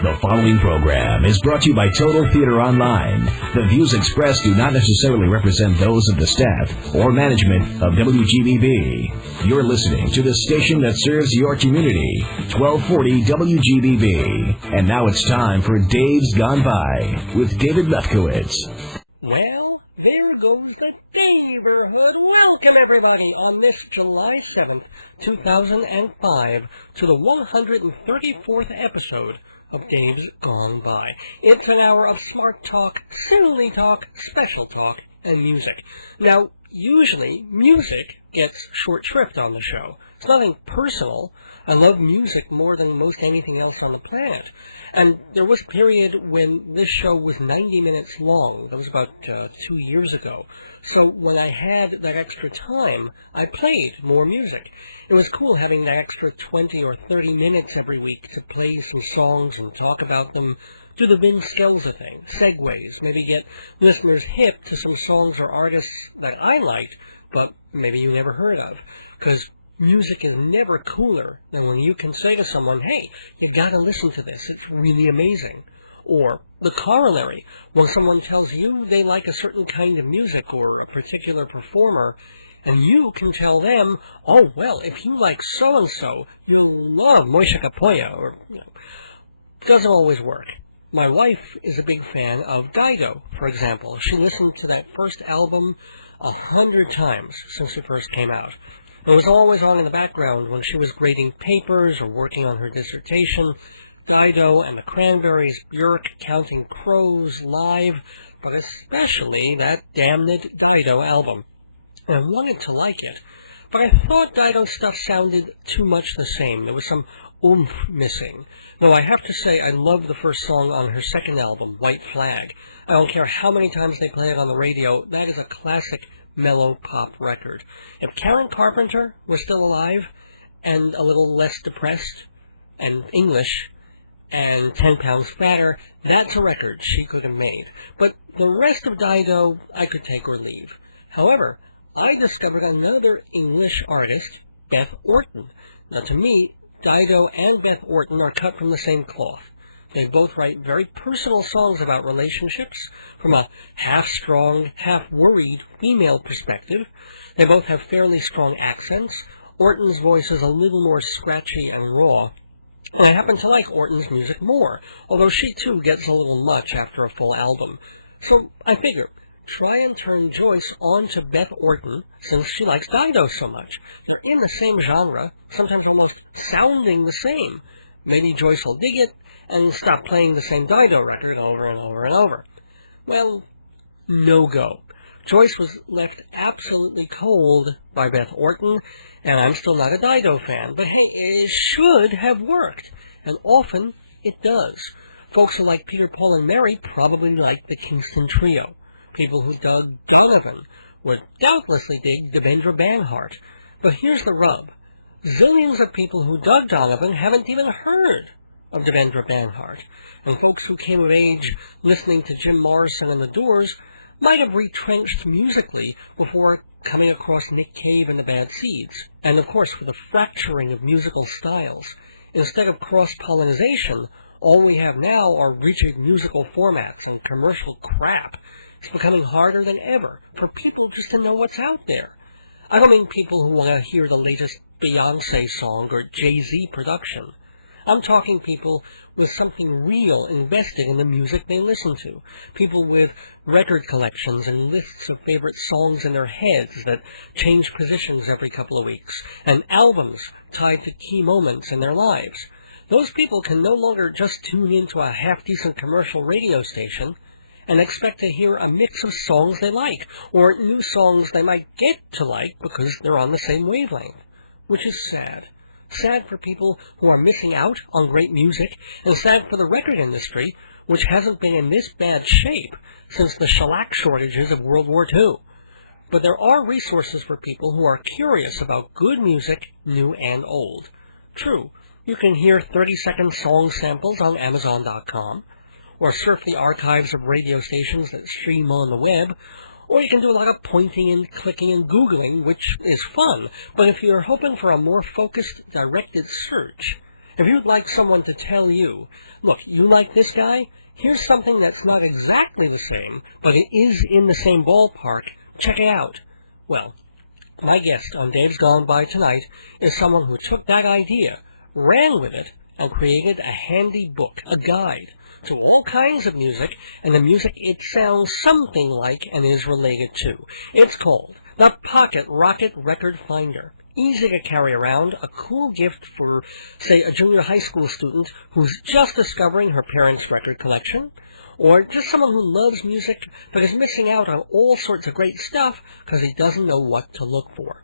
The following program is brought to you by Total Theater Online. The views expressed do not necessarily represent those of the staff or management of WGBB. You're listening to the station that serves your community, 1240 WGBB. And now it's time for Dave's Gone By with David Lefkowitz. Well, there goes the neighborhood. Welcome, everybody, on this July 7th, 2005, to the 134th episode of Dave's Gone By. It's an hour of smart talk, silly talk, special talk, and music. Now, usually, music gets short shrift on the show. It's nothing personal. I love music more than most anything else on the planet. And there was a period when this show was 90 minutes long. That was about 2 years ago. So when I had that extra time, I played more music. It was cool having that extra 20 or 30 minutes every week to play some songs and talk about them, do the Vince Skelza thing, segues, maybe get listeners hip to some songs or artists that I liked, but maybe you never heard of. Because music is never cooler than when you can say to someone, hey, you gotta listen to this, it's really amazing. Or the corollary, when someone tells you they like a certain kind of music or a particular performer, and you can tell them, oh, well, if you like so-and-so, you'll love Moishe Kapoya, or, it doesn't always work. My wife is a big fan of Dido, for example. She listened to that first album 100 times since it first came out. It was always on in the background when she was grading papers or working on her dissertation. Dido and the Cranberries, Björk, Counting Crows, Live, but especially that damned Dido album. And I wanted to like it, but I thought Dido's stuff sounded too much the same. There was some oomph missing. Though I have to say I love the first song on her second album, White Flag. I don't care how many times they play it on the radio, that is a classic mellow pop record. If Karen Carpenter was still alive and a little less depressed and English and 10 pounds fatter, that's a record she could have made. But the rest of Dido I could take or leave. However, I discovered another English artist, Beth Orton. Now to me, Dido and Beth Orton are cut from the same cloth. They both write very personal songs about relationships from a half-strong, half-worried female perspective. They both have fairly strong accents. Orton's voice is a little more scratchy and raw. And I happen to like Orton's music more, although she too gets a little much after a full album. So I figure, try and turn Joyce on to Beth Orton, since she likes Dido so much. They're in the same genre, sometimes almost sounding the same. Maybe Joyce will dig it and stop playing the same Dido record over and over and over. Well, no go. Joyce was left absolutely cold by Beth Orton, and I'm still not a Dido fan. But hey, it should have worked, and often it does. Folks who like Peter, Paul, and Mary probably like the Kingston Trio. People who dug Donovan would doubtlessly dig Devendra Banhart. But here's the rub. Zillions of people who dug Donovan haven't even heard of Devendra Banhart. And folks who came of age listening to Jim Morrison and the Doors might have retrenched musically before coming across Nick Cave and the Bad Seeds. And of course, for the fracturing of musical styles, instead of cross-pollination, all we have now are rigid musical formats and commercial crap. It's becoming harder than ever for people just to know what's out there. I don't mean people who want to hear the latest Beyoncé song or Jay-Z production. I'm talking people with something real invested in the music they listen to. People with record collections and lists of favorite songs in their heads that change positions every couple of weeks, and albums tied to key moments in their lives. Those people can no longer just tune into a half-decent commercial radio station and expect to hear a mix of songs they like, or new songs they might get to like because they're on the same wavelength, which is sad. Sad for people who are missing out on great music, and sad for the record industry, which hasn't been in this bad shape since the shellac shortages of World War II. But there are resources for people who are curious about good music, new and old. True, you can hear 30-second song samples on Amazon.com, or surf the archives of radio stations that stream on the web, or you can do a lot of pointing and clicking and Googling, which is fun. But if you're hoping for a more focused, directed search, If you'd like someone to tell you, look, you like this guy? Here's something that's not exactly the same, but it is in the same ballpark. Check it out. Well, my guest on Dave's Gone By tonight is someone who took that idea, ran with it, and created a handy book, a guide to all kinds of music, and the music it sounds something like and is related to. It's called the Pockit Rockit Record Finder. Easy to carry around, a cool gift for, say, a junior high school student who's just discovering her parents' record collection, or just someone who loves music but is missing out on all sorts of great stuff because he doesn't know what to look for.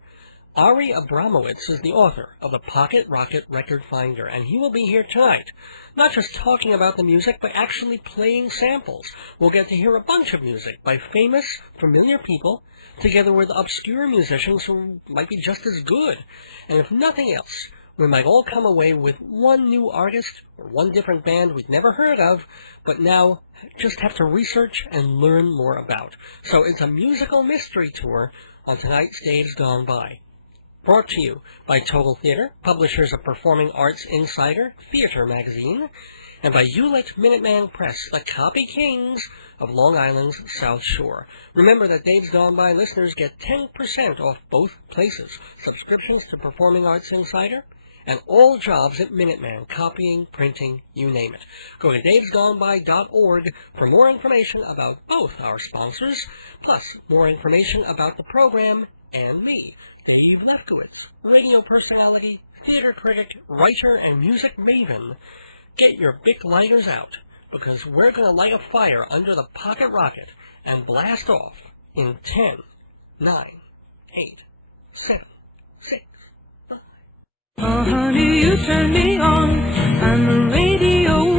Ari Abramowitz is the author of the Pockit Rockit Record Finder, and he will be here tonight, not just talking about the music, but actually playing samples. We'll get to hear a bunch of music by famous, familiar people, together with obscure musicians who might be just as good. And if nothing else, we might all come away with one new artist or one different band we'd never heard of, but now just have to research and learn more about. So it's a musical mystery tour on tonight's Dave's Gone By. Brought to you by Total Theater, publishers of Performing Arts Insider, Theater Magazine, and by Hewlett Minuteman Press, the copy kings of Long Island's South Shore. Remember that Dave's Gone By listeners get 10% off both places, subscriptions to Performing Arts Insider, and all jobs at Minuteman, copying, printing, you name it. Go to davesgoneby.org for more information about both our sponsors, plus more information about the program and me, Dave Lefkowitz, radio personality, theater critic, writer, and music maven. Get your Bic lighters out, because we're going to light a fire under the Pockit Rocket and blast off in 10, 9, 8, 7, 6, 5. Oh, honey, you turn me on the radio.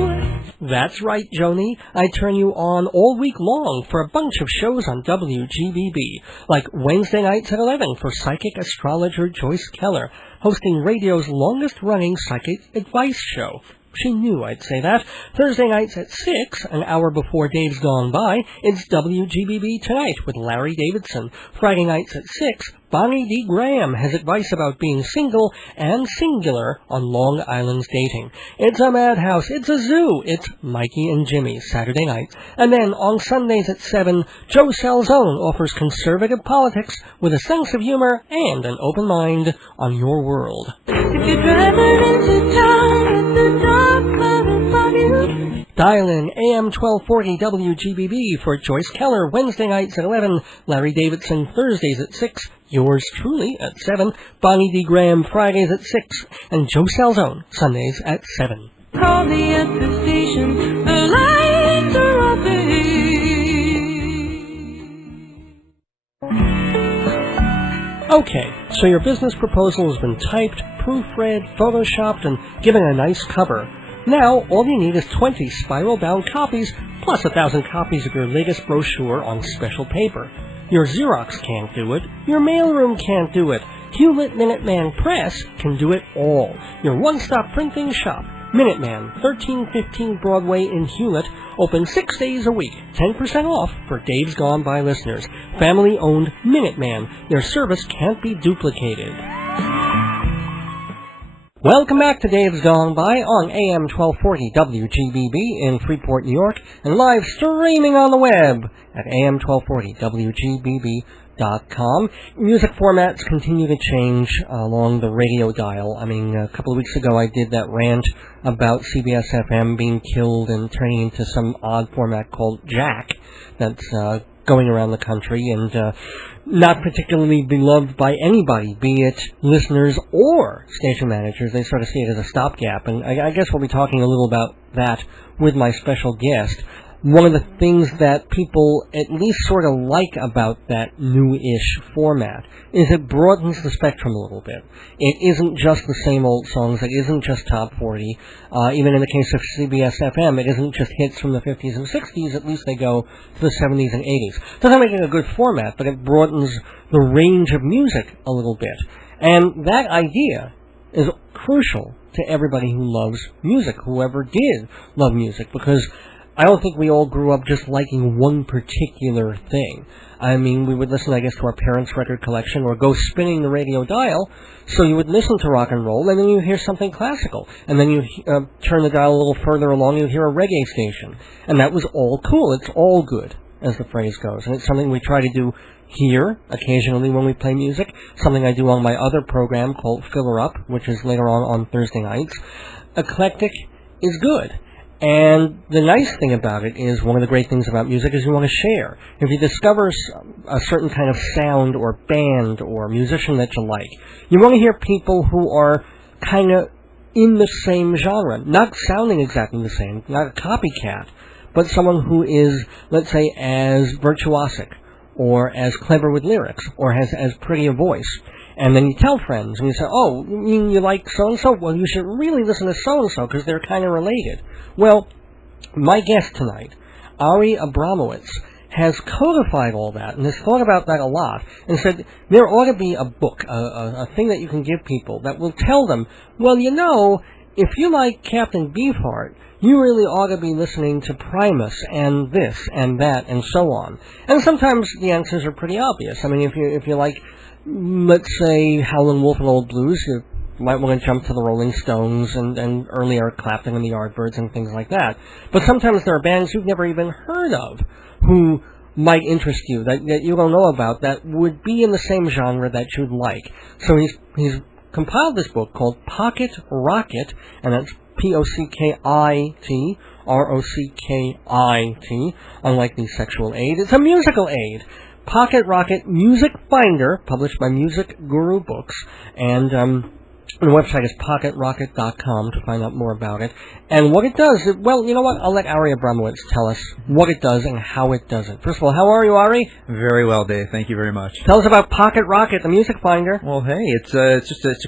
That's right, Joni. I turn you on all week long for a bunch of shows on WGBB, like Wednesday nights at 11 for psychic astrologer Joyce Keller, hosting radio's longest-running psychic advice show. She knew I'd say that. Thursday nights at 6, an hour before Dave's Gone By, it's WGBB Tonight with Larry Davidson. Friday nights at 6, Bonnie D. Graham has advice about being single and singular on Long Island's dating. It's a madhouse. It's a zoo. It's Mikey and Jimmy, Saturday nights. And then on Sundays at 7, Joe Salzone offers conservative politics with a sense of humor and an open mind on your world. If you're driving into town in the dark cloud and foggy, dial in AM 1240 WGBB for Joyce Keller, Wednesday nights at 11, Larry Davidson, Thursdays at 6, yours truly at 7, Bonnie D. Graham, Fridays at 6, and Joe Salzone, Sundays at 7. call me at the station, the lights are off. Okay, so your business proposal has been typed, proofread, photoshopped, and given a nice cover. Now, all you need is 20 spiral-bound copies, plus 1,000 copies of your latest brochure on special paper. Your Xerox can't do it. Your mailroom can't do it. Hewlett Minuteman Press can do it all. Your one-stop printing shop, Minuteman, 1315 Broadway in Hewlett, open 6 days a week, 10% off for Dave's Gone By listeners. Family-owned Minuteman. Their service can't be duplicated. Welcome back to Dave's Gone By on AM 1240 WGBB in Freeport, New York, and live streaming on the web at AM1240WGBB.com. Music formats continue to change along the radio dial. I mean, a couple of weeks ago I did that rant about CBS FM being killed and turning into some odd format called Jack that's going around the country and not particularly beloved by anybody, be it listeners or station managers. They sort of see it as a stopgap, and I guess we'll be talking a little about that with my special guest. One of the things that people at least sort of like about that new-ish format is it broadens the spectrum a little bit. It isn't just the same old songs. It isn't just top 40. Even in the case of CBS FM, it isn't just hits from the 50s and 60s. At least they go to the 70s and 80s. Doesn't make it a good format, but it broadens the range of music a little bit. And that idea is crucial to everybody who loves music, whoever did love music, because I don't think we all grew up just liking one particular thing. I mean, we would listen, I guess, to our parents' record collection or go spinning the radio dial. So you would listen to rock and roll, and then you hear something classical. And then you turn the dial a little further along, you hear a reggae station. And that was all cool. It's all good, as the phrase goes. And it's something we try to do here, occasionally when we play music. Something I do on my other program called Fill Her Up, which is later on Thursday nights. Eclectic is good. And the nice thing about it is, one of the great things about music is you want to share. If you discover a certain kind of sound or band or musician that you like, you want to hear people who are kind of in the same genre, not sounding exactly the same, not a copycat, but someone who is, let's say, as virtuosic or as clever with lyrics or has as pretty a voice. And then you tell friends, and you say, oh, you mean you like so-and-so? Well, you should really listen to so-and-so, because they're kind of related. Well, my guest tonight, Ari Abramowitz, has codified all that, and has thought about that a lot, and said there ought to be a book, a thing that you can give people that will tell them, well, you know, if you like Captain Beefheart, you really ought to be listening to Primus, and this, and that, and so on. And sometimes the answers are pretty obvious. I mean, if you like, let's say, Howlin' Wolf and Old Blues, you might want to jump to the Rolling Stones and early Eric Clapton and the Yardbirds and things like that. But sometimes there are bands you've never even heard of who might interest you, that you don't know about, that would be in the same genre that you'd like. So he's compiled this book called Pockit Rockit, and that's P-O-C-K-I-T, R-O-C-K-I-T, unlike the sexual aid. It's a musical aid. Pockit Rockit Music Finder, published by Music Guru Books, and the website is pockitrockit.com to find out more about it. And what it does, well, you know what? I'll let Ari Abramowitz tell us what it does and how it does it. First of all, how are you, Ari? Very well, Dave. Thank you very much. Tell us about Pockit Rockit, the music finder. Well, hey, it's a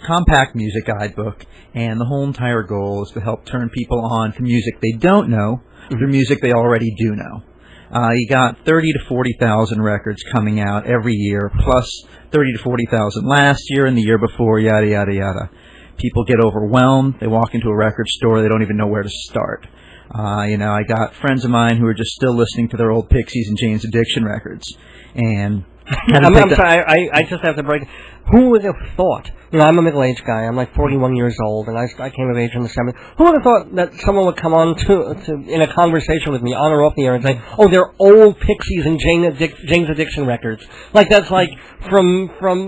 compact music guidebook, and the whole entire goal is to help turn people on to music they don't know through music they already do know. You got 30 to 40,000 records coming out every year, plus 30 to 40,000 last year and the year before, yada, yada, yada. People get overwhelmed. They walk into a record store. They don't even know where to start. I got friends of mine who are just still listening to their old Pixies and Jane's Addiction records. And I'm sorry, I just have to break. Who would have thought? I'm a middle-aged guy. I'm like 41 years old, and I came of age in the 70s. Who would have thought that someone would come on to in a conversation with me, on or off the air, and say, "Oh, they're old Pixies and Jane's Addiction records." Like that's like from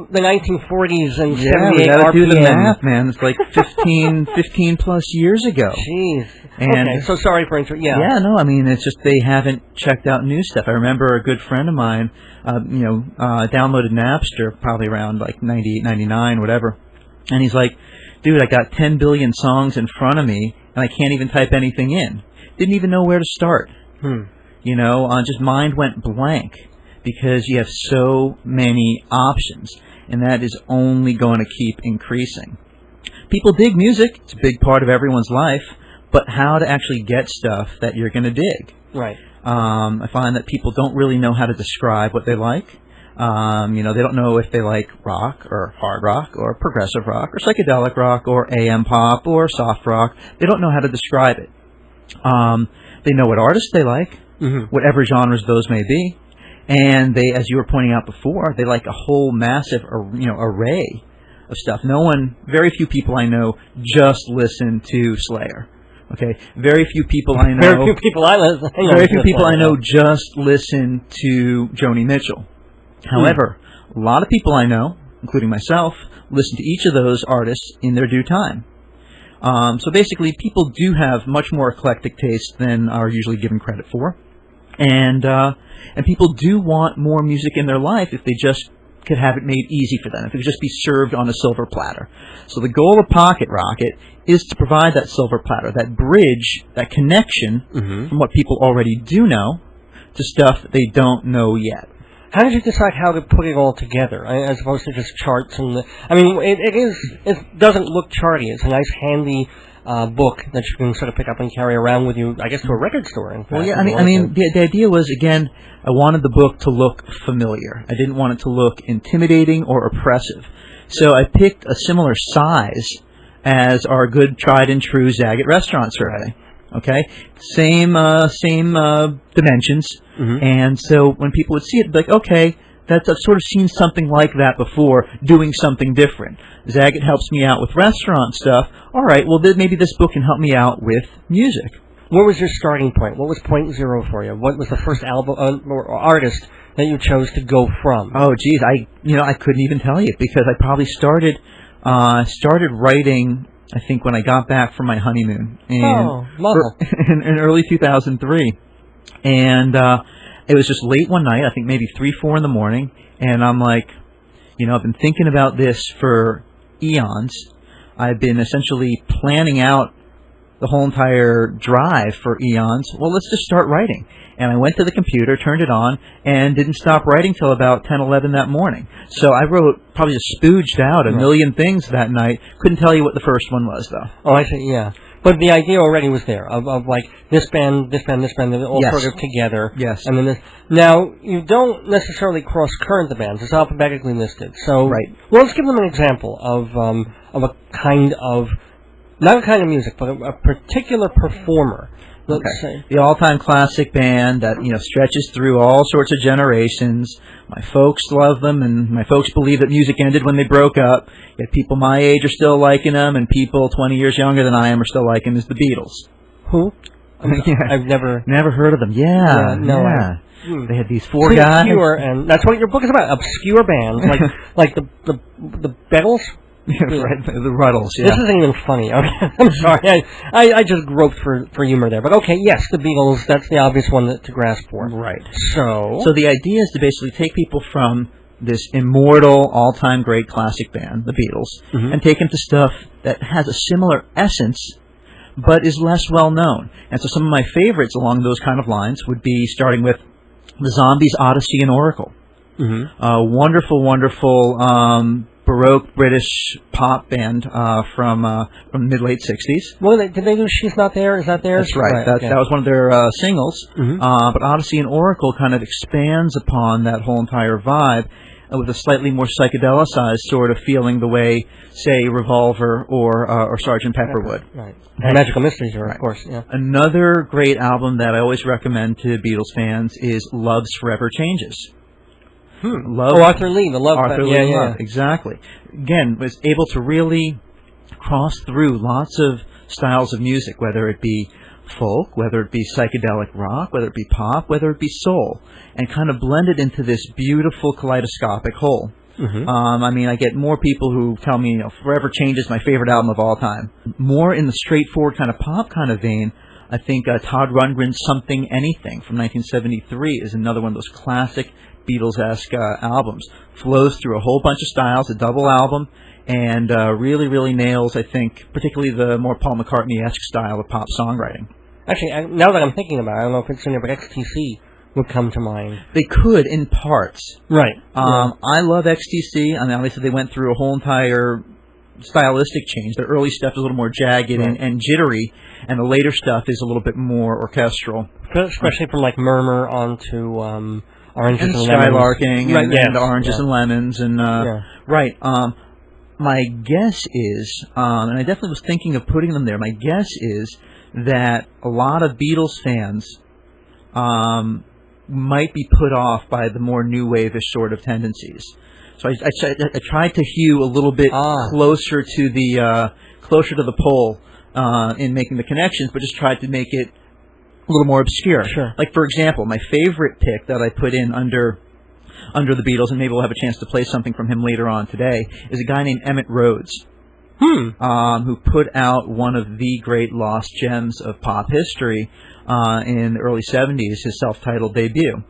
the 1940s and 78 RPM. We gotta do the math, man. It's like 15 plus years ago. Jeez. And okay, so sorry for interrupting. Yeah, no, I mean, it's just they haven't checked out new stuff. I remember a good friend of mine, downloaded Napster probably around like 98, 99, whatever. And he's like, dude, I got 10 billion songs in front of me, and I can't even type anything in. Didn't even know where to start. Just mind went blank because you have so many options, and that is only going to keep increasing. People dig music. It's a big part of everyone's life. But how to actually get stuff that you're going to dig. Right. I find that people don't really know how to describe what they like. They don't know if they like rock or hard rock or progressive rock or psychedelic rock or AM pop or soft rock. They don't know how to describe it. They know what artists they like, whatever genres those may be. And they, as you were pointing out before, they like a whole massive, array of stuff. Very few people I know just listen to Slayer. Okay, very few people I know. Very few people I know just listen to Joni Mitchell. However, a lot of people I know, including myself, listen to each of those artists in their due time. So basically, people do have much more eclectic taste than are usually given credit for, and people do want more music in their life if they just could have it made easy for them, if it could just be served on a silver platter. So the goal of Pockit Rockit is to provide that silver platter, that bridge, that connection from what people already do know to stuff that they don't know yet. How did you decide how to put it all together, as opposed to just charts? It doesn't look charty. It's a nice, handy book that you can sort of pick up and carry around with you, I guess, to a record store. In fact, well, yeah, the idea was, again, I wanted the book to look familiar. I didn't want it to look intimidating or oppressive. So I picked a similar size as our good, tried and true Zagat restaurant survey. Okay, same dimensions, and so when people would see it, like, okay, I've sort of seen something like that before, doing something different. Zagat helps me out with restaurant stuff. All right, well, maybe this book can help me out with music. What was your starting point? What was point zero for you? What was the first album or artist that you chose to go from? Oh, geez, I couldn't even tell you, because I probably started writing, I think, when I got back from my honeymoon in early 2003, and it was just late one night, I think maybe 3-4 in the morning, and I'm like, I've been thinking about this for eons. I've been essentially planning out the whole entire drive for eons. Well, let's just start writing. And I went to the computer, turned it on, and didn't stop writing till about 10, 11 that morning. So I wrote, probably just spooged out a million things that night. Couldn't tell you what the first one was, though. Oh, I see, yeah. But the idea already was there, of like, this band, they're all sort of together. Yes. And then this. Now, you don't necessarily cross-current the bands. It's alphabetically listed. So, right. Well, let's give them an example of a kind of, not a kind of music, but a particular performer. Let's say. The all-time classic band that, stretches through all sorts of generations. My folks love them, and my folks believe that music ended when they broke up. Yet people my age are still liking them, and people 20 years younger than I am are still liking them, as the Beatles. Who? I've never heard of them. Yeah. They had these four guys. Obscure, and that's what your book is about. Obscure bands, like the Beatles. Right, the Ruddles, yeah. This isn't even funny. Okay, I'm sorry. I just groped for humor there. But okay, yes, the Beatles, that's the obvious one to grasp for. Right. So the idea is to basically take people from this immortal, all-time great classic band, the Beatles, and take them to stuff that has a similar essence, but is less well-known. And so some of my favorites along those kind of lines would be starting with the Zombies, Odyssey, and Oracle. Wonderful, wonderful Baroque British pop band from the mid-late 60s. Well, did they do She's Not There? Is that theirs? That's right. That was one of their singles. But Odyssey and Oracle kind of expands upon that whole entire vibe with a slightly more psychedelicized sort of feeling, the way, say, Revolver or Sgt. Pepper would. Right. And Magical Mysteries, of course. Yeah. Another great album that I always recommend to Beatles fans is Love's Forever Changes. Arthur Lee, the Love. Arthur Lee, Love, exactly. Again, was able to really cross through lots of styles of music, whether it be folk, whether it be psychedelic rock, whether it be pop, whether it be soul, and kind of blend it into this beautiful kaleidoscopic whole. I get more people who tell me, Forever Changes my favorite album of all time. More in the straightforward kind of pop kind of vein, I think Todd Rundgren's Something Anything from 1973 is another one of those classic Beatles-esque albums. Flows through a whole bunch of styles, a double album, and really, really nails, I think, particularly the more Paul McCartney-esque style of pop songwriting. Actually, now that I'm thinking about it, I don't know if it's in there, but XTC would come to mind. They could, in parts. Right. I love XTC. Obviously, they went through a whole entire stylistic change. The early stuff is a little more jagged and jittery, and the later stuff is a little bit more orchestral. Especially from, like, Murmur on to Oranges and Skylarking Lemons. and Oranges and Lemons. And right. My guess is, and I definitely was thinking of putting them there, my guess is that a lot of Beatles fans might be put off by the more new wave-ish sort of tendencies. So I tried to hew a little bit closer to the pole in making the connections, but just tried to make it a little more obscure. Sure. Like, for example, my favorite pick that I put in under the Beatles, and maybe we'll have a chance to play something from him later on today, is a guy named Emmett Rhodes, who put out one of the great lost gems of pop history in the early 70s, his self-titled debut.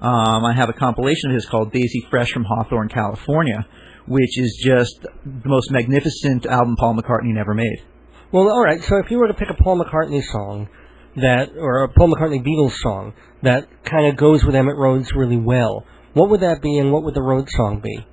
I have a compilation of his called Daisy Fresh from Hawthorne, California, which is just the most magnificent album Paul McCartney never made. Well, all right, so if you were to pick a Paul McCartney song, or a Paul McCartney Beatles song that kind of goes with Emmett Rhodes really well, what would that be, and what would the Rhodes song be?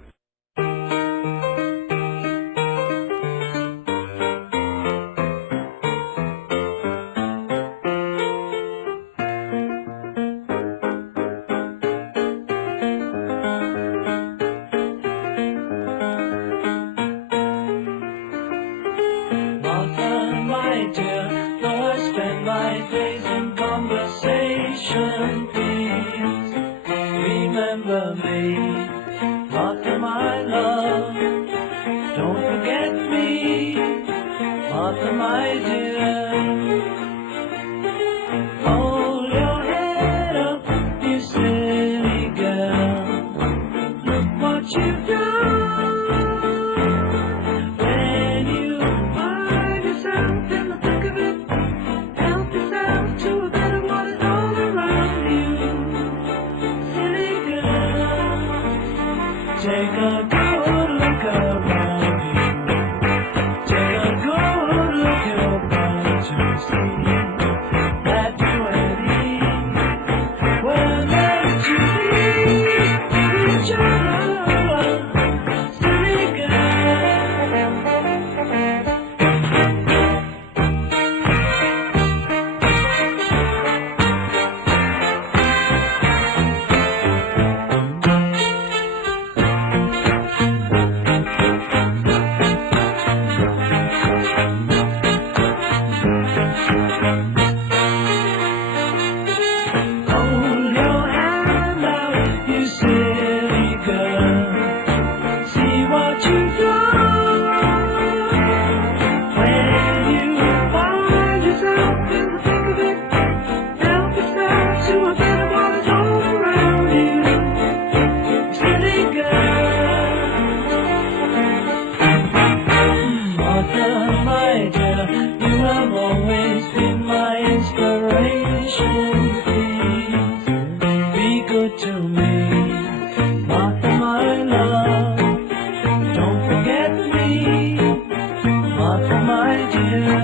Martha, my dear, Lord, spend my Don't forget me, Martha, my dear. Hold your head up, you silly girl. Look what you've done. When you find yourself in the thick of it, help yourself to a better one all around you. Silly girl, take a good look around you. Take a good look around to see that you and me were meant to be each other. Silly hold your hand out, you silly girl. See what you've done. When you find yourself in the thick of it, help yourself to a better one that's all around you. Silly girl. Martha, my dear, you have always been my inspiration. Please be good to me, Martha, my love. Don't forget me, Martha, my dear.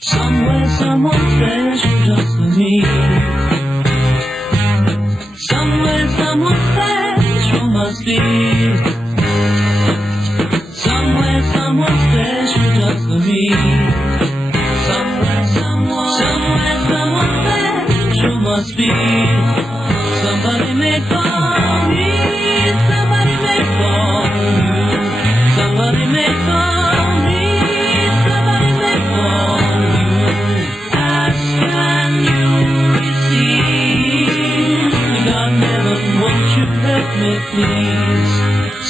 Somewhere, someone special just for me. Somewhere, someone special must be. Somewhere, someone special just for me. Somewhere, someone special must be. Somebody made for me. Somebody made for you. Somebody made for me. Somebody made for you. Ask and you receive. God never won't you help me please.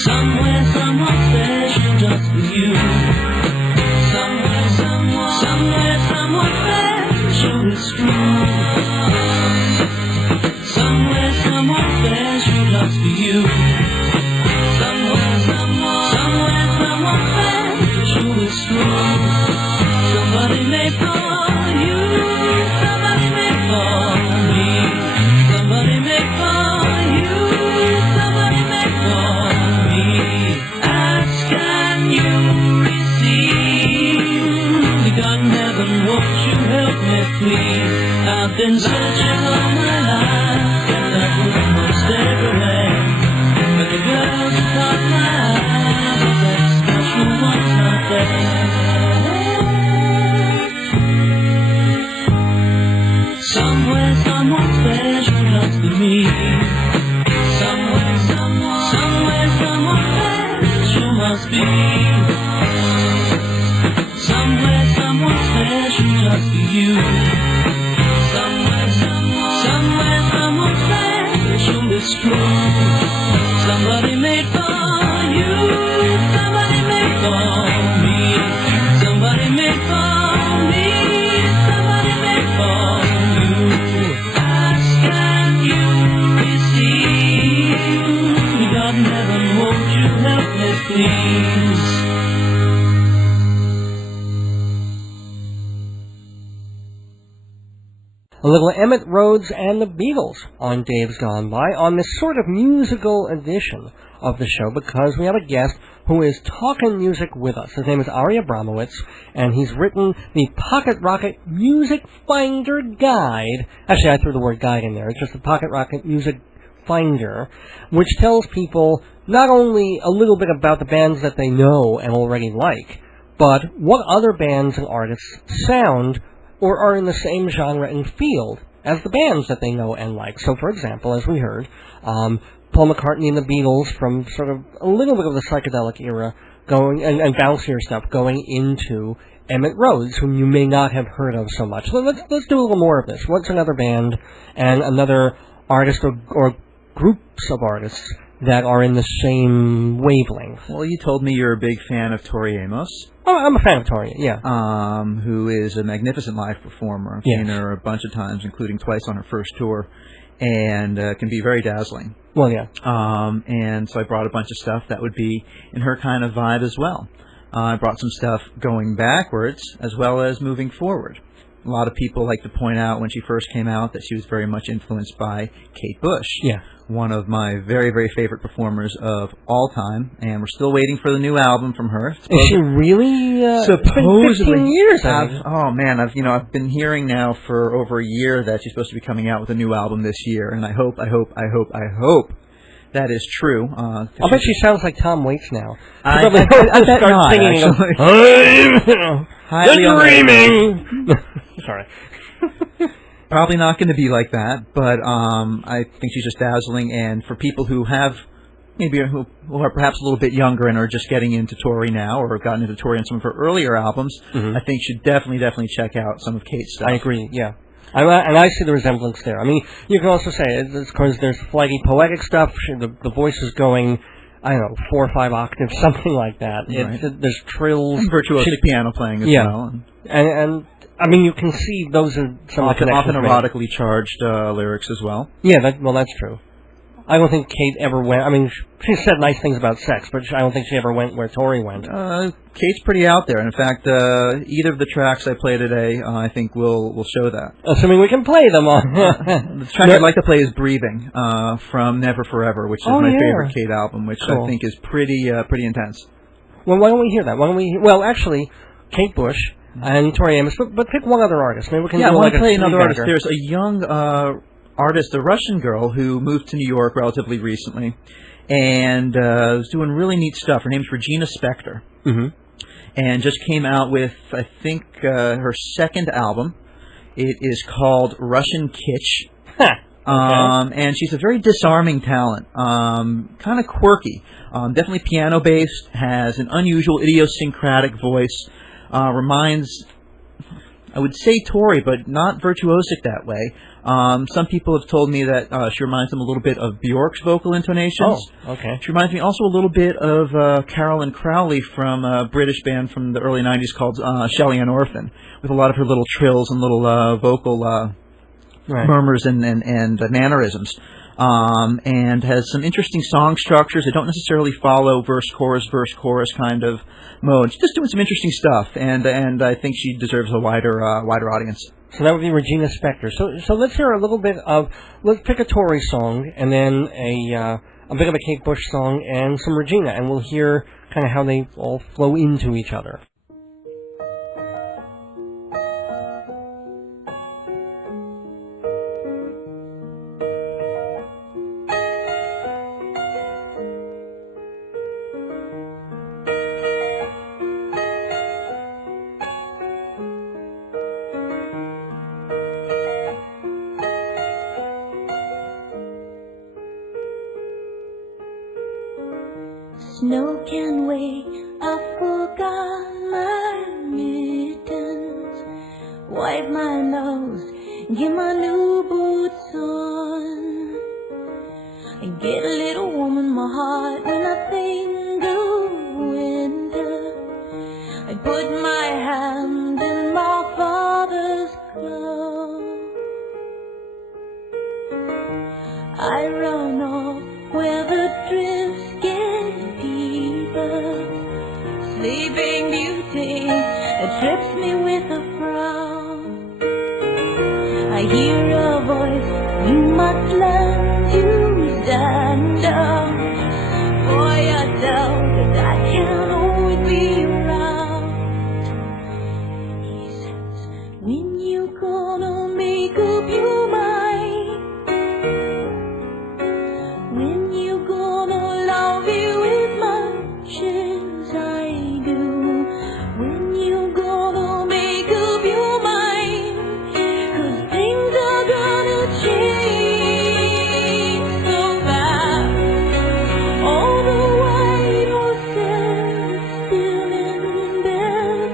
Somewhere, someone special just for you. Somewhere, someone special is true. Somewhere, someone special just for you. Somewhere, someone special is true. Somebody made for you. Somebody made for me. Somebody made for you. Somebody made for me. Ask and you receive. God in heaven, won't you help me please? I've been searching all my life, and I was most everywhere. But the girls who caught my eye, but that special one's not there. Somewhere, someone special just for me. Somewhere, someone special must be. Somewhere, someone special just for you. Somewhere, someone special is true. Somebody made for you. Somebody made for me. Somebody made for me. Somebody made for you. Ask and you receive. God in heaven, won't you help me please? A little Emmett Rhodes and the Beatles on Dave's Gone By on this sort of musical edition of the show because we have a guest who is talking music with us. His name is Ari Abramowitz, and he's written the Pockit Rockit Music Finder Guide. Actually, I threw the word guide in there. It's just the Pockit Rockit Music Finder, which tells people not only a little bit about the bands that they know and already like, but what other bands and artists sound or are in the same genre and field as the bands that they know and like. So, for example, as we heard, Paul McCartney and the Beatles from sort of a little bit of the psychedelic era going and bouncier stuff going into Emmett Rhodes, whom you may not have heard of so much. So let's do a little more of this. What's another band and another artist or groups of artists that are in the same wavelength? Well, you told me you're a big fan of Tori Amos. Oh, I'm a fan of Tori, yeah. Who is a magnificent live performer. I've seen her a bunch of times, including twice on her first tour, and can be very dazzling. Well, yeah. And so I brought a bunch of stuff that would be in her kind of vibe as well. I brought some stuff going backwards as well as moving forward. A lot of people like to point out when she first came out that she was very much influenced by Kate Bush. Yeah. One of my very, very favorite performers of all time, and we're still waiting for the new album from her. Is she really? Supposedly, it's been 15 years. oh man, I've been hearing now for over a year that she's supposed to be coming out with a new album this year, and I hope that is true. I'll bet she sounds like Tom Waits now. I bet not, singing. Dreaming. Sorry. Probably not going to be like that, but I think she's just dazzling. And for people who have who are perhaps a little bit younger and are just getting into Tori now, or have gotten into Tori on some of her earlier albums, I think should definitely check out some of Kate's stuff. I agree. Yeah. And I see the resemblance there. I mean, you can also say it's because there's flighty poetic stuff. The voice is going, I don't know, 4 or 5 octaves, something like that. Right. There's trills, and virtuosic piano playing as well. And I mean, you can see those are some often of the erotically charged lyrics as well. Yeah, that's true. I don't think Kate ever went. I mean, she said nice things about sex, but I don't think she ever went where Tori went. Kate's pretty out there. In fact, either of the tracks I play today, I think will show that. Assuming we can play them on. The track I'd like to play is "Breathing" from Never Forever, which is my favorite Kate album, which I think is pretty intense. Well, why don't we hear that? Well, actually, Kate Bush and Tori Amos, but pick one other artist. Maybe we can. Yeah, I want to play another artist. There's a young artist, a Russian girl who moved to New York relatively recently, and is doing really neat stuff. Her name's Regina Spektor, and just came out with, I think, her second album. It is called Russian Kitsch. And she's a very disarming talent, kind of quirky, definitely piano-based, has an unusual idiosyncratic voice, reminds, I would say Tori, but not virtuosic that way. Some people have told me that she reminds them a little bit of Bjork's vocal intonations. Oh, okay. She reminds me also a little bit of Carolyn Crowley from a British band from the early 90s called Shelley and Orphan, with a lot of her little trills and little vocal murmurs and mannerisms. And has some interesting song structures that don't necessarily follow verse, chorus kind of mode. She's just doing some interesting stuff, and I think she deserves a wider audience. So that would be Regina Spektor. So let's hear a little bit of, let's pick a Tori song, and then a bit of a Kate Bush song, and some Regina, and we'll hear kind of how they all flow into each other. Snow can wait, I forgot my mittens. Wipe my nose, get my new boots on. I get a little warm in my heart when I think of winter. I put my hand in my father's glove. I run off where the drifts get deeper. Sleeping Beauty that trips me with a frown. I hear a voice, you must learn to stand up for yourself, 'cause I can't always be around. He says, when you gonna make up your mind? When you gonna love you as much as I do? When you gonna make up your mind? 'Cause things are gonna change so fast. All the white horses still in bed.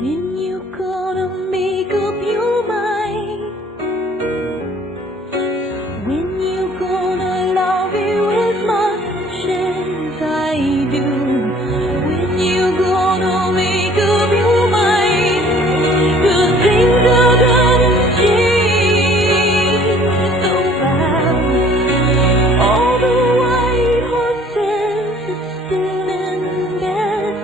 When you gonna make up your mind? When you gonna love me with much as I do? When you gonna make up your mind? 'Cause things are gonna change so fast. All the white horses are still in bed.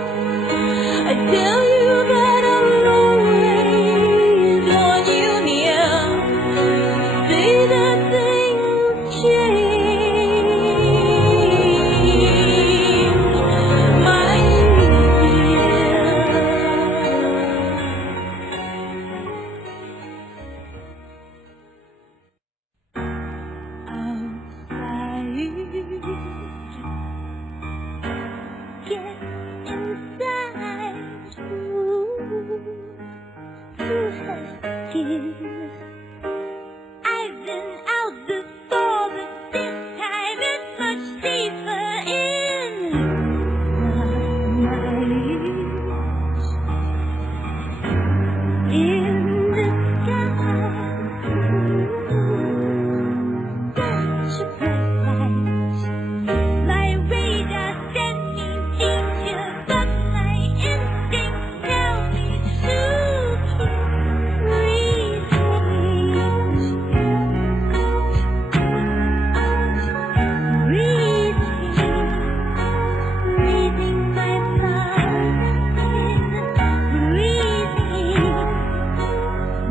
I tell you that I'll always want you near. Say that things change, my dear. Outside, get inside. Who has skin? I've been out before, but this time it's much deeper in my mind. In the sky, such a bright light. My radar sent me danger, but my instincts tell me to keep breathing my thoughts in, breathing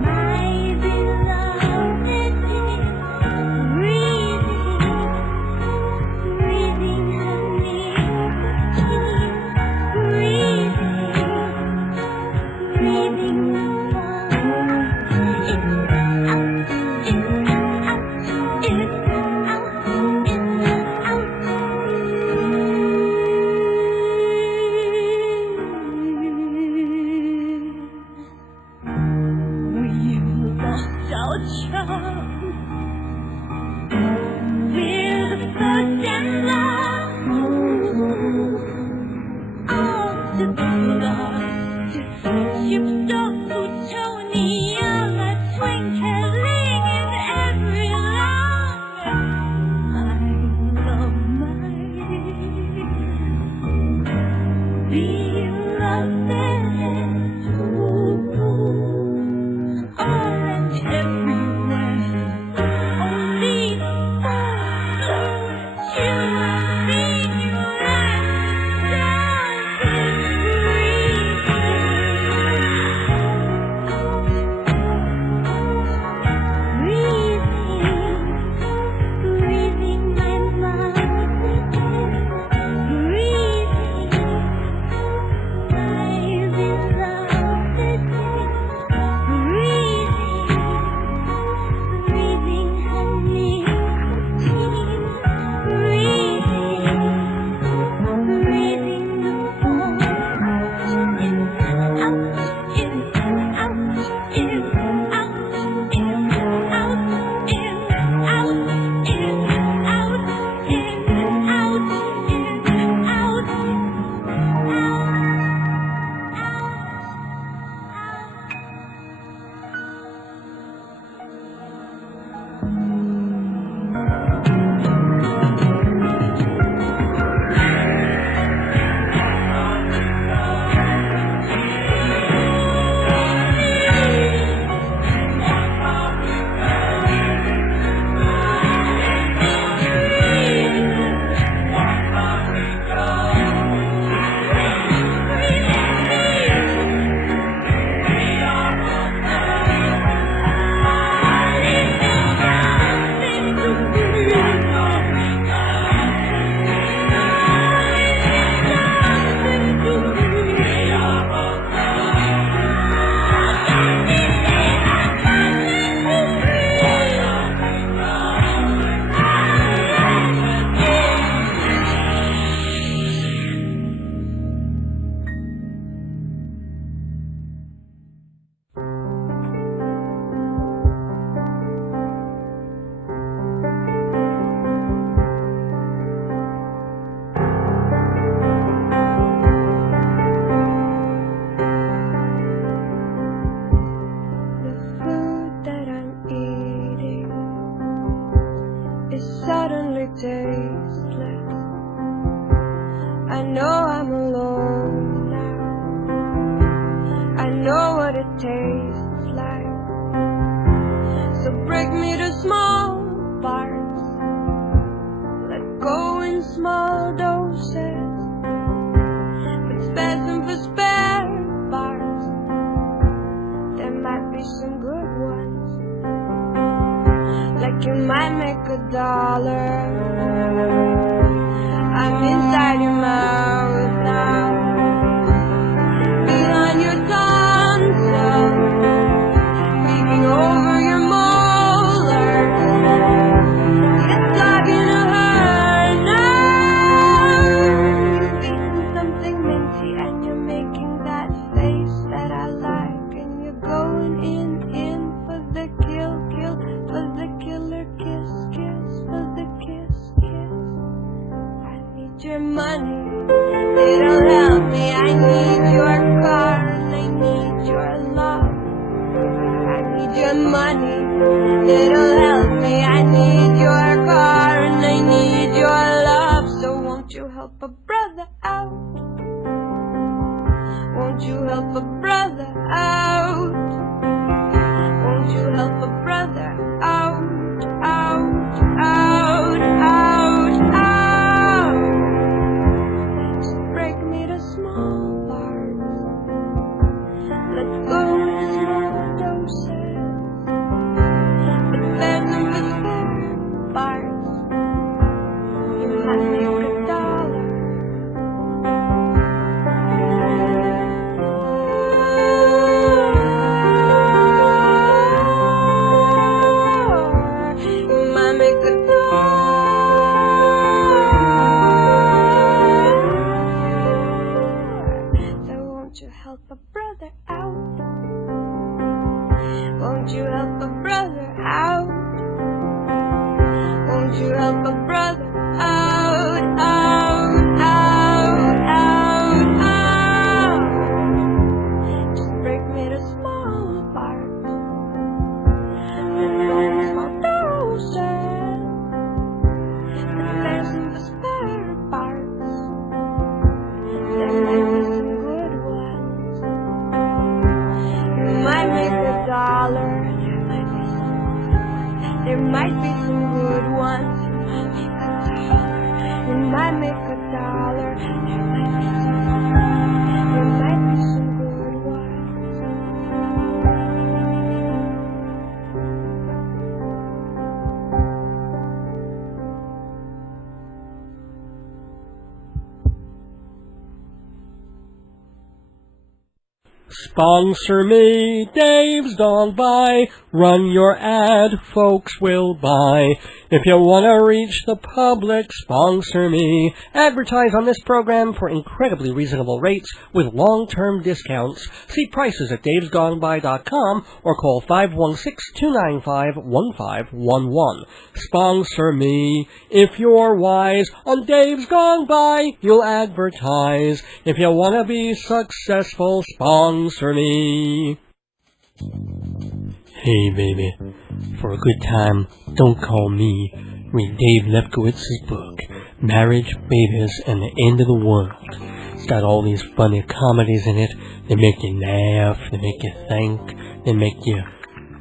my beloved in, breathing her nicotine, breathing the warmth. We lost our charm. We're the first and last. All to be lost. Shipped off plutonium, a twinkling in every line. is suddenly tasteless. I know I'm alone now. I know what it tastes like. So break me to small parts. Let go in small doses. But spare some for spare parts. There might be some good ones. Like you might make $1. I'm inside your mouth now. Behind your tonsil. Peeking over your molars. It's talking to her now. You've eaten something minty and you're making that face that I like. And you're going in for the kill, for the killer kiss, for the kiss. I need your money, it'll help me. I need your car and I need your love. I need your money, it'll help me. I need your car and I need your love. So won't you help a brother out? Won't you help a brother out? Won't you help a brother out? Just break me to small parts. Let go in small doses. But spare some for spare parts. You might make $1. You might make $1. So won't you help a brother out? Won't you help a brother out? Won't you help a brother out? Just break me to small parts. Let go in small doses. Spare some for spare parts. There might be some good ones. You might make $1. There might be some good ones. You might make $1. There might be some good ones. Sponsor me, Dave's gone by. Run your ad, folks will buy. If you want to reach the public, sponsor me. Advertise on this program for incredibly reasonable rates with long-term discounts. See prices at davesgoneby.com or call 516-295-1511. Sponsor me. If you're wise, on Dave's Gone By, you'll advertise. If you want to be successful, sponsor me. Hey, baby. For a good time, don't call me. Read Dave Lefkowitz's book, Marriage, Babies, and the End of the World. It's got all these funny comedies in it. They make you laugh, they make you think, they make you,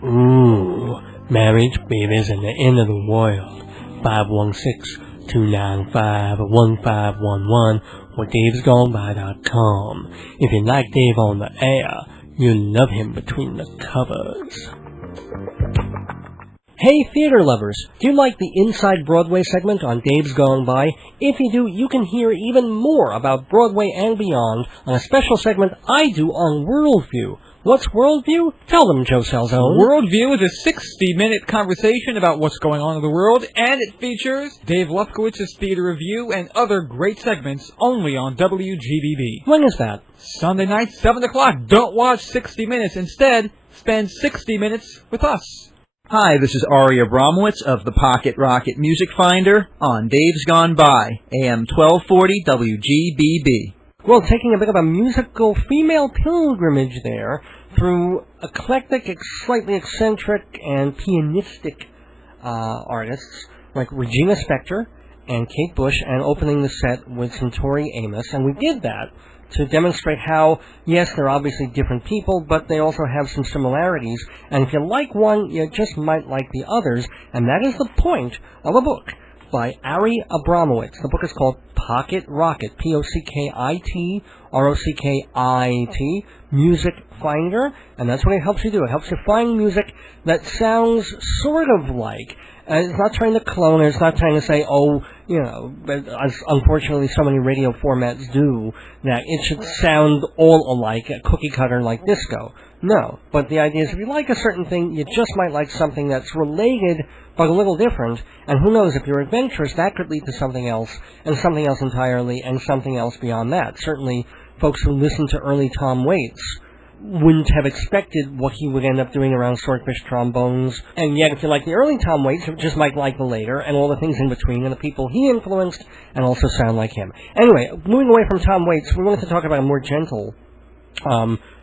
ooh. Marriage, Babies, and the End of the World. 516-295-1511 or davesgoneby.com. If you like Dave on the air, you'll love him between the covers. Hey theater lovers, do you like the Inside Broadway segment on Dave's Gone By? If you do, you can hear even more about Broadway and beyond on a special segment I do on Worldview. What's Worldview? Tell them, Joe Salzone. Worldview is a 60-minute conversation about what's going on in the world, and it features Dave Lefkowitz's theater review and other great segments only on WGBB. When is that? Sunday night, 7 o'clock. Don't watch 60 Minutes. Instead, spend 60 minutes with us. Hi, this is Ari Abramowitz of the Pockit Rockit Music Finder on Dave's Gone By, AM 1240 WGBB. Well, taking a bit of a musical female pilgrimage there through eclectic, slightly eccentric, and pianistic artists. like Regina Spektor and Kate Bush, and opening the set with some Tori Amos. And we did that to demonstrate how, yes, they're obviously different people, but they also have some similarities. And if you like one, you just might like the others. And that is the point of a book by Ari Abramowitz. The book is called Pockit Rockit, P-O-C-K-I-T, R-O-C-K-I-T, Music Finder, and that's what it helps you do. It helps you find music that sounds sort of like, it's not trying to clone it, it's not trying to say, oh, you know, as unfortunately so many radio formats do, that it should sound all alike, a cookie cutter like disco. No, but the idea is if you like a certain thing, you just might like something that's related but a little different, and who knows, if you're adventurous, that could lead to something else, and something else entirely, and something else beyond that. Certainly, folks who listen to early Tom Waits wouldn't have expected what he would end up doing around swordfish trombones, and yet if you like the early Tom Waits, you just might like the later, and all the things in between, and the people he influenced, and also sound like him. Anyway, moving away from Tom Waits, we wanted to talk about a more gentle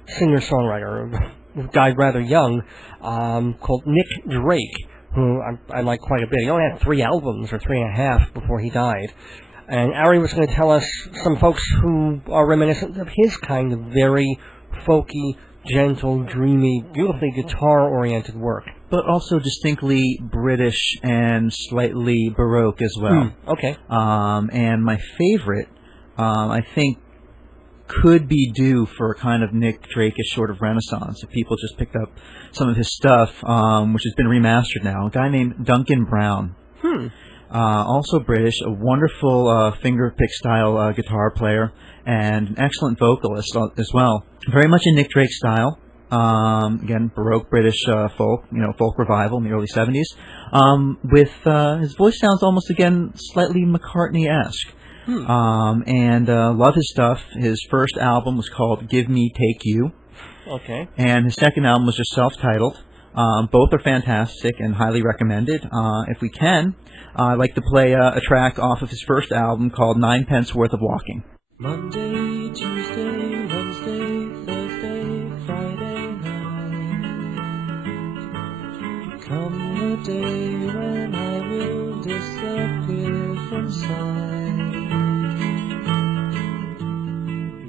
singer-songwriter who died rather young, called Nick Drake, who I like quite a bit. He only had 3 albums, or 3.5, before he died. And Ari was going to tell us some folks who are reminiscent of his kind of very folky, gentle, dreamy, beautifully guitar-oriented work. But also distinctly British and slightly Baroque as well. Okay. And my favorite, I think, could be due for a kind of Nick Drake-ish sort of renaissance if people just picked up some of his stuff, which has been remastered now. A guy named Duncan Brown. Also British, a wonderful finger-pick-style guitar player, and an excellent vocalist as well. Very much in Nick Drake style. Again, Baroque British folk, folk revival in the early 70s. With his voice sounds almost, again, slightly McCartney-esque. And love his stuff. His first album was called Give Me, Take You. Okay. And his second album was just self-titled. Both are fantastic and highly recommended. If we can, I'd like to play a track off of his first album called 9 Pence Worth of Walking. Monday, Tuesday, Wednesday, Thursday, Friday night. Come the day when I will disappear from sight.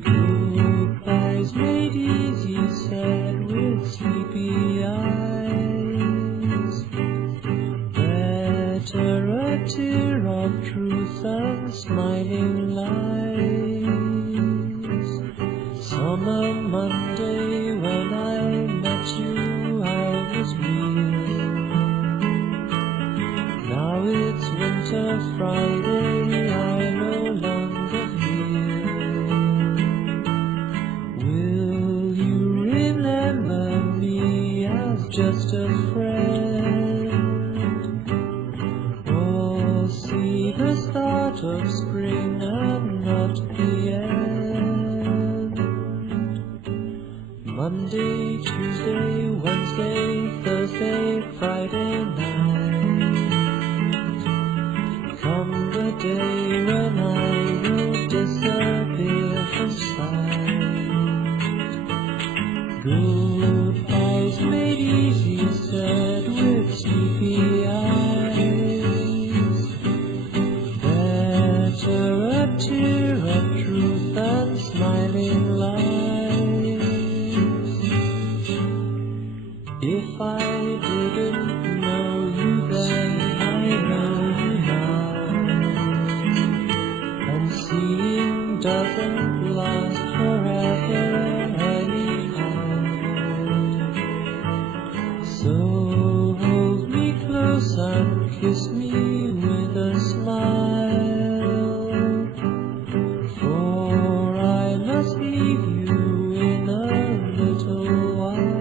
Goodbyes made easy, said with sleepy eyes. Better a tear of truth than smiling lies. Summer Monday when I met you, I was real. Now it's winter Friday, I no longer feel. Will you remember me as just a friend? Or see the start of spring and not the end? Monday, Tuesday, Wednesday, Thursday, Friday night. Come the day when I will disappear from sight. Goodbyes made easy, said with sleepy eyes. Better a tear of truth than smiling lies. If I didn't know you then, I know you now. And seeing doesn't last forever anyhow. So hold me close and kiss me with a smile. For I must leave you in a little while.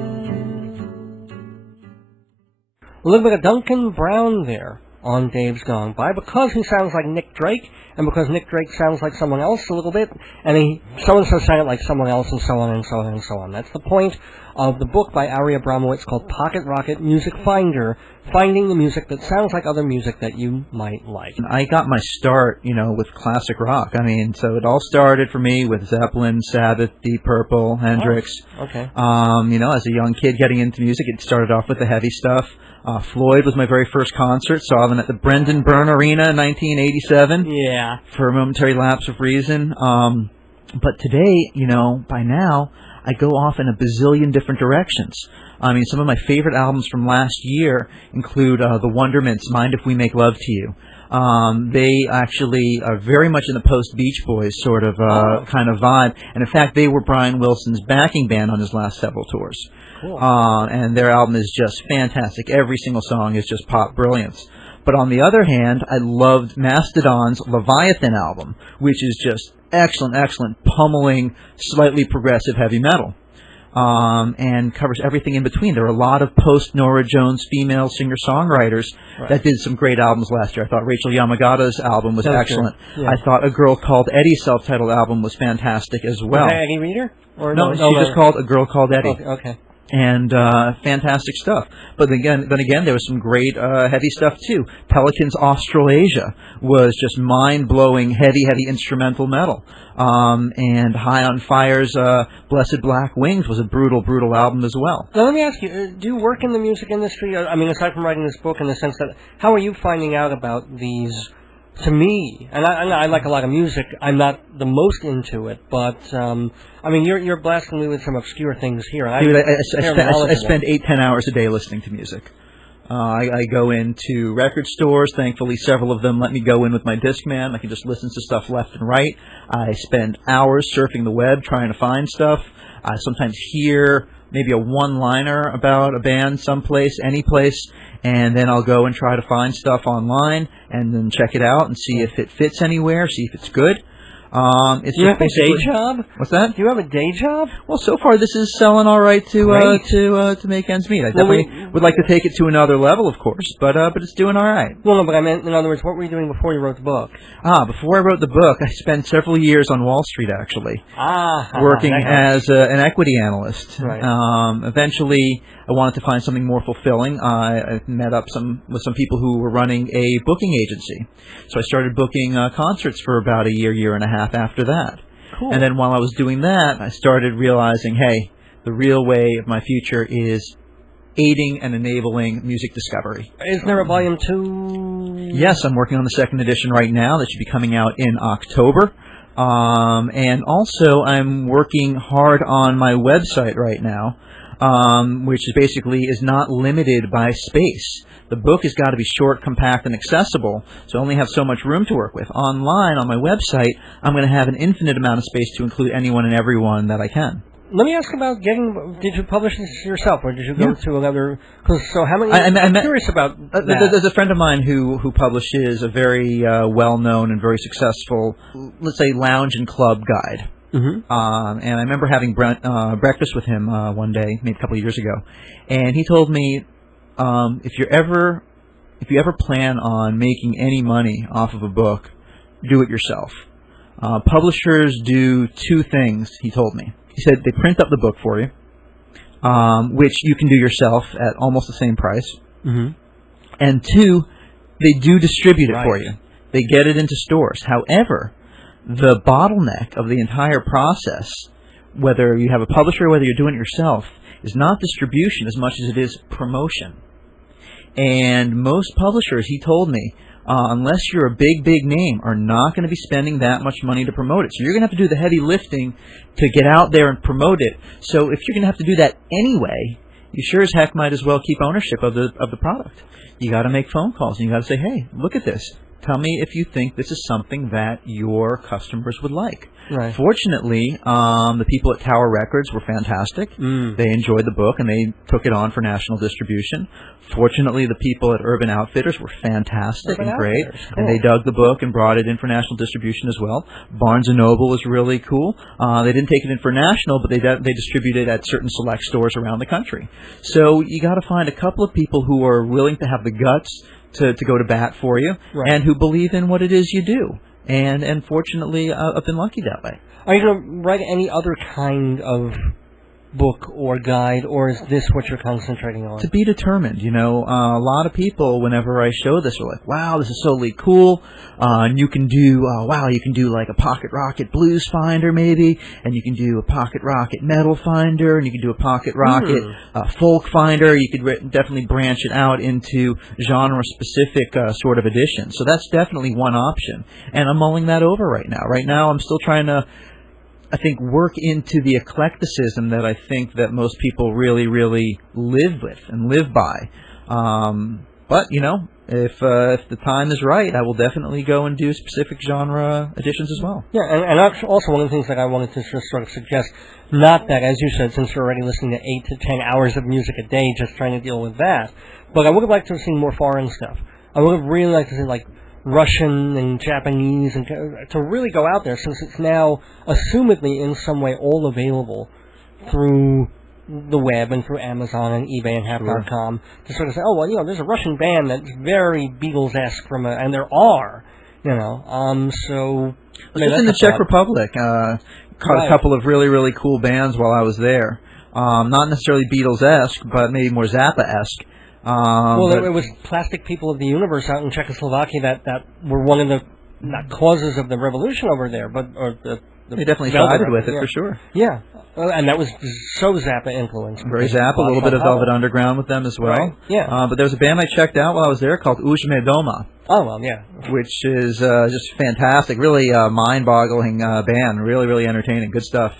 A little bit of Duncan Brown there on Dave's Gone By, because he sounds like Nick Drake, and because Nick Drake sounds like someone else a little bit, and so-and-so sounded like someone else, and so on and so on and so on. That's the point of the book by Ari Abramowitz called Pockit Rockit Music Finder, finding the music that sounds like other music that you might like. I got my start, with classic rock. So it all started for me with Zeppelin, Sabbath, Deep Purple, Hendrix. Okay. As a young kid getting into music, it started off with the heavy stuff. Floyd was my very first concert. Saw them at the Brendan Byrne Arena in 1987. Yeah. For a momentary lapse of reason. But today, by now, I go off in a bazillion different directions. I mean, some of my favorite albums from last year include The Wonderments, Mind If We Make Love to You. They actually are very much in the post-Beach Boys sort of kind of vibe. And in fact, they were Brian Wilson's backing band on his last several tours. Cool. And their album is just fantastic. Every single song is just pop brilliance. But on the other hand, I loved Mastodon's Leviathan album, which is just excellent, pummeling, slightly progressive heavy metal. And covers everything in between. There are a lot of post-Nora Jones female singer-songwriters that did some great albums last year. I thought Rachel Yamagata's album was excellent. Yeah. I thought A Girl Called Eddie's self-titled album was fantastic as well. Eddie Reader? Or no, she just called A Girl Called Eddie. Okay. And fantastic stuff. But then again, there was some great heavy stuff too. Pelican's Australasia was just mind-blowing, heavy instrumental metal. And High on Fire's Blessed Black Wings was a brutal album as well. Now let me ask you, do you work in the music industry? I mean, aside from writing this book, in the sense that, how are you finding out about these? To me, and I like a lot of music, I'm not the most into it, but, I mean, you're blasting me with some obscure things here. Dude, I spend 8-10 hours a day listening to music. I go into record stores. Thankfully, several of them let me go in with my Discman. I can just listen to stuff left and right. I spend hours surfing the web trying to find stuff. I sometimes hear maybe a one-liner about a band someplace, any place, and then I'll go and try to find stuff online and then check it out and see if it fits anywhere, see if it's good. Do you have a day job? What's that? Do you have a day job? Well, so far this is selling all right to make ends meet. I definitely would like to take it to another level, of course, but it's doing all right. Well, no, but I meant, in other words, what were you doing before you wrote the book? Before I wrote the book, I spent several years on Wall Street, actually, working as an equity analyst. Right. Eventually, I wanted to find something more fulfilling. I met up with some people who were running a booking agency, so I started booking concerts for about a year and a half after that. Cool. And then while I was doing that, I started realizing, hey, the real way of my future is aiding and enabling music discovery. Is there a volume 2? Yes, I'm working on the second edition right now. That should be coming out in October. And also, I'm working hard on my website right now, which is basically not limited by space. The book has got to be short, compact, and accessible, so I only have so much room to work with. Online, on my website, I'm going to have an infinite amount of space to include anyone and everyone that I can. Let me ask about did you publish this yourself, or did you go to another, so how many, I'm curious about that. There's a friend of mine who publishes a very well-known and very successful, let's say, lounge and club guide. Mm-hmm. And I remember having breakfast with him one day, maybe a couple of years ago, and he told me, if you ever plan on making any money off of a book, do it yourself. Publishers do two things, he told me. He said they print up the book for you, which you can do yourself at almost the same price. Mm-hmm. And two, they do distribute it for you. They get it into stores. However, the bottleneck of the entire process, whether you have a publisher or whether you're doing it yourself, is not distribution as much as it is promotion. And most publishers, he told me, unless you're a big name, are not going to be spending that much money to promote it. So you're going to have to do the heavy lifting to get out there and promote it. So if you're going to have to do that anyway, you sure as heck might as well keep ownership of the product. You got to make phone calls and you got to say, hey, look at this. Tell me if you think this is something that your customers would like. Right. Fortunately, the people at Tower Records were fantastic. They enjoyed the book, and they took it on for national distribution. Fortunately, the people at Urban Outfitters were fantastic and great, and they dug the book and brought it in for national distribution as well. Barnes & Noble was really cool. They didn't take it in for national, but they distributed it at certain select stores around the country. So you got to find a couple of people who are willing to have the guts to go to bat for you, and who believe in what it is you do. And fortunately, I've been lucky that way. Are you going to write any other kind of book or guide, or is this what you're concentrating on? To be determined, you know. A lot of people, whenever I show this, are like, wow, this is totally cool. And you can do, you can do like a Pockit Rockit blues finder maybe, and you can do a Pockit Rockit metal finder, and you can do a Pockit Rockit folk finder. You could definitely branch it out into genre-specific sort of editions. So that's definitely one option. And I'm mulling that over right now. Right now I'm still trying to, I think, work into the eclecticism that I think that most people really, really live with and live by. But, you know, if the time is right, I will definitely go and do specific genre editions as well. Yeah, and also one of the things that I wanted to just sort of suggest, not that, as you said, since you're already listening to 8 to 10 hours of music a day, just trying to deal with that, but I would have liked to have seen more foreign stuff. I would have really liked to see, like, Russian and Japanese, and to really go out there, since it's now assumedly in some way all available through the web and through Amazon and eBay and Half.com, to sort of say, oh, well, you know, there's a Russian band that's very Beatles-esque and there are, you know, so... I was in the Czech Republic, caught a couple of really, really cool bands while I was there. Not necessarily Beatles-esque, but maybe more Zappa-esque. It was Plastic People of the Universe out in Czechoslovakia that were one of the not causes of the revolution over there, but they definitely sided with it for sure. Yeah, and that was so Zappa influenced. Very Zappa, a little bit of Velvet Underground with them as well. Right. Yeah, but there was a band I checked out while I was there called Uzme Doma. Oh well, yeah, which is just fantastic, really mind-boggling band, really, really entertaining, good stuff.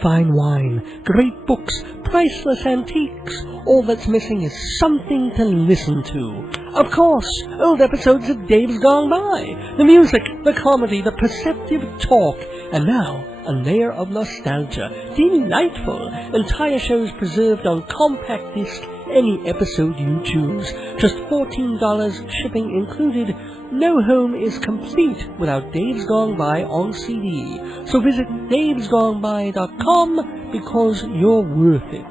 Fine wine, great books, priceless antiques. All that's missing is something to listen to. Of course, old episodes of Dave's Gone By. The music, the comedy, the perceptive talk. And now, a layer of nostalgia. Delightful. Entire shows preserved on compact disc. Any episode you choose. Just $14 shipping included. No home is complete without Dave's Gone By on CD. So visit davesgoneby.com because you're worth it.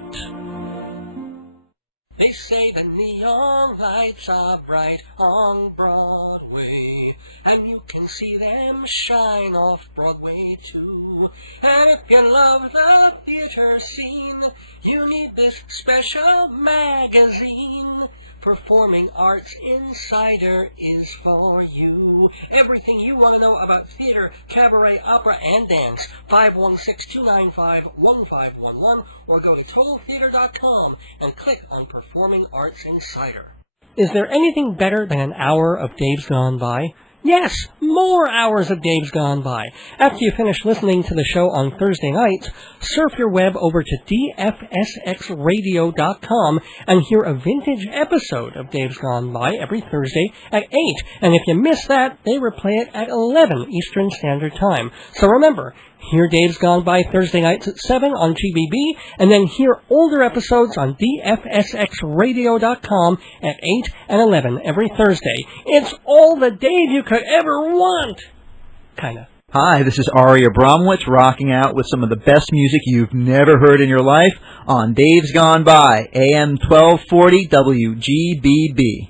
They say the neon lights are bright on Broadway, and you can see them shine off Broadway too. And if you love the theater scene, you need this special magazine. Performing Arts Insider is for you. Everything you want to know about theater, cabaret, opera, and dance. 516-295-1511 or go to TotalTheater.com and click on Performing Arts Insider. Is there anything better than an hour of Dave's Gone By? Yes, more hours of Dave's Gone By. After you finish listening to the show on Thursday nights, surf your web over to dfsxradio.com and hear a vintage episode of Dave's Gone By every Thursday at 8. And if you miss that, they replay it at 11 Eastern Standard Time. So remember, hear Dave's Gone By Thursday nights at 7 on GBB, and then hear older episodes on dfsxradio.com at 8 and 11 every Thursday. It's all the Dave you could ever want! Kinda. Hi, this is Ari Abramowitz, rocking out with some of the best music you've never heard in your life on Dave's Gone By, AM 1240 WGBB.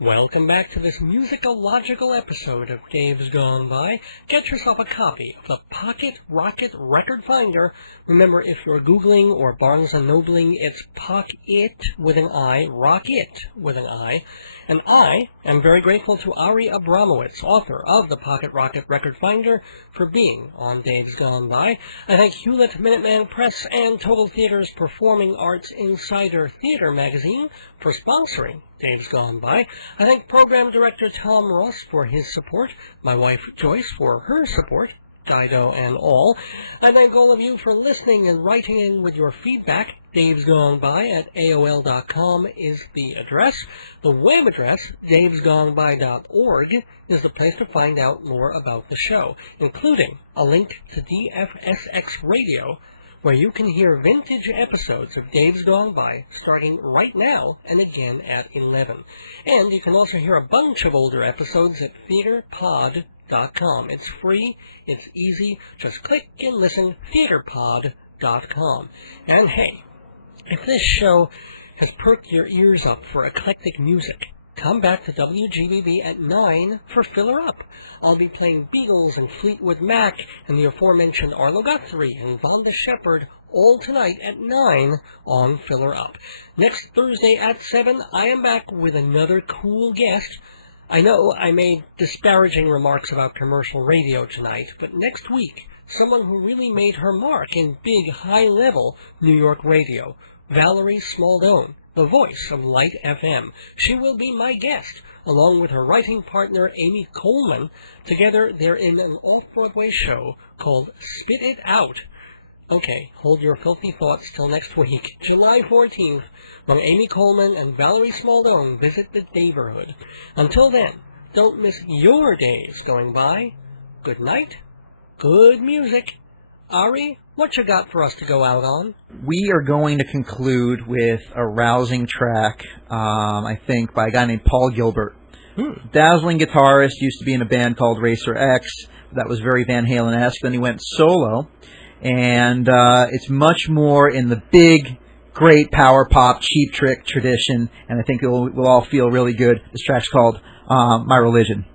Welcome back to this musicological episode of Dave's Gone By. Get yourself a copy of the Pockit Rockit Record Finder. Remember, if you're Googling or Barnes & Nobling, it's Pockit with an I, Rocket with an I. And I am very grateful to Ari Abramowitz, author of the Pockit Rockit Record Finder, for being on Dave's Gone By. I thank Hewlett Minuteman Press and Total Theater's Performing Arts Insider Theater magazine for sponsoring Dave's Gone By. I thank Program Director Tom Ross for his support, my wife Joyce for her support, Dido and all. I thank all of you for listening and writing in with your feedback. Dave's Gone By at AOL.com is the address. The web address, davesgoneby.org, is the place to find out more about the show, including a link to DFSX Radio, where you can hear vintage episodes of Dave's Gone By starting right now and again at 11. And you can also hear a bunch of older episodes at theaterpod.com. It's free, it's easy, just click and listen, theaterpod.com. And hey, if this show has perked your ears up for eclectic music, come back to WGBB at 9 for Filler Up. I'll be playing Beatles and Fleetwood Mac and the aforementioned Arlo Guthrie and Vonda Shepard all tonight at 9 on Filler Up. Next Thursday at 7, I am back with another cool guest. I know I made disparaging remarks about commercial radio tonight, but next week, someone who really made her mark in big, high-level New York radio, Valerie Smaldone, the voice of Light FM. She will be my guest, along with her writing partner, Amy Coleman. Together, they're in an off-Broadway show called Spit It Out. Okay, hold your filthy thoughts till next week, July 14th, when Amy Coleman and Valerie Smaldone visit the neighborhood. Until then, don't miss your days going by. Good night, good music. Ari, what you got for us to go out on? We are going to conclude with a rousing track, I think, by a guy named Paul Gilbert. Dazzling guitarist, used to be in a band called Racer X. That was very Van Halen-esque. Then he went solo. And it's much more in the big, great power pop, Cheap Trick tradition, and I think we'll all feel really good. This track's called My Religion.